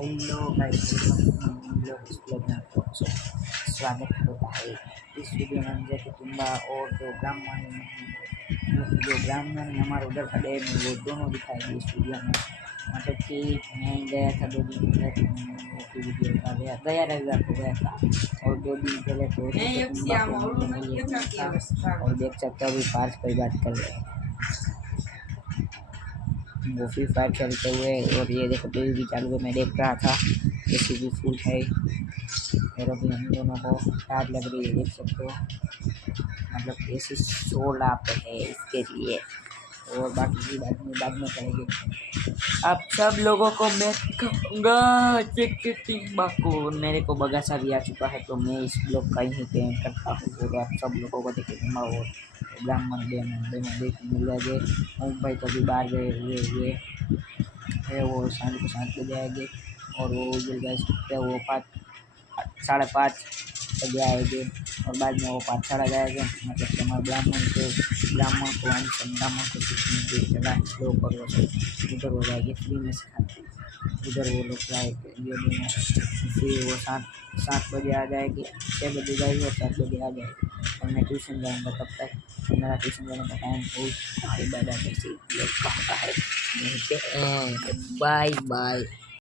Hello guys, welcome to इस blog में आपका स्वागत होता है। इस वीडियो में हम जैसे तुम्बा और जो ब्राह्मण हमारे उधर खड़े हैं वो दोनों दिखाएंगे इस वीडियो में। मतलब कि मैं गया था 2 दिन पहले, मैंने वो की वीडियो का गया रविवार को गया था। और 2 दिन पहले तो तुम्बा को मिले था। और देख सकते हो अभी पार्थ पर बात कर रहे हैं, वो फ्री फायर खेलते हुए। और ये देखो टीवी भी चालू है, मैं देख रहा था। एसी भी फुल है और अभी हम दोनों को टायर लग रही है, देख सकते हो। मतलब एसी 16 पे है इसके लिए। और बाकी की बाद में करेंगे। आप सब लोगों को मैं दिखाऊंगा टिम्बा को। मेरे को बगासा भी आ चुका है तो मैं इस ब्लॉग का ही पेंट करता हूँ और आप सब लोगों को दिखाऊंगा। और ब्राह्मण दोनों देखने मिल जाएंगे। भाई तो अभी बाहर गए हुए है, वो शाम को 7 बजे आएंगे। और वो उज्जवल गैस पे वो 5:30 बजे आएंगे। और बाद में वो पाठशाला जाएंगे। मतलब कि हमारे ब्राह्मण को सीखने की जगह स्लो और वो सब उधर हो जाएगी, फ्री में सिखाते हैं उधर वो लोग जाएंगे। ये दोनों फिर वो 7 बजे आ जाएगी, 6 बजे जाएगी और 7 बजे आ जाएगी। और मैं ट्यूशन जाऊँगा तब तक। मेरा ट्यूशन जाने का टाइम हो बाय बाय। Bye bye.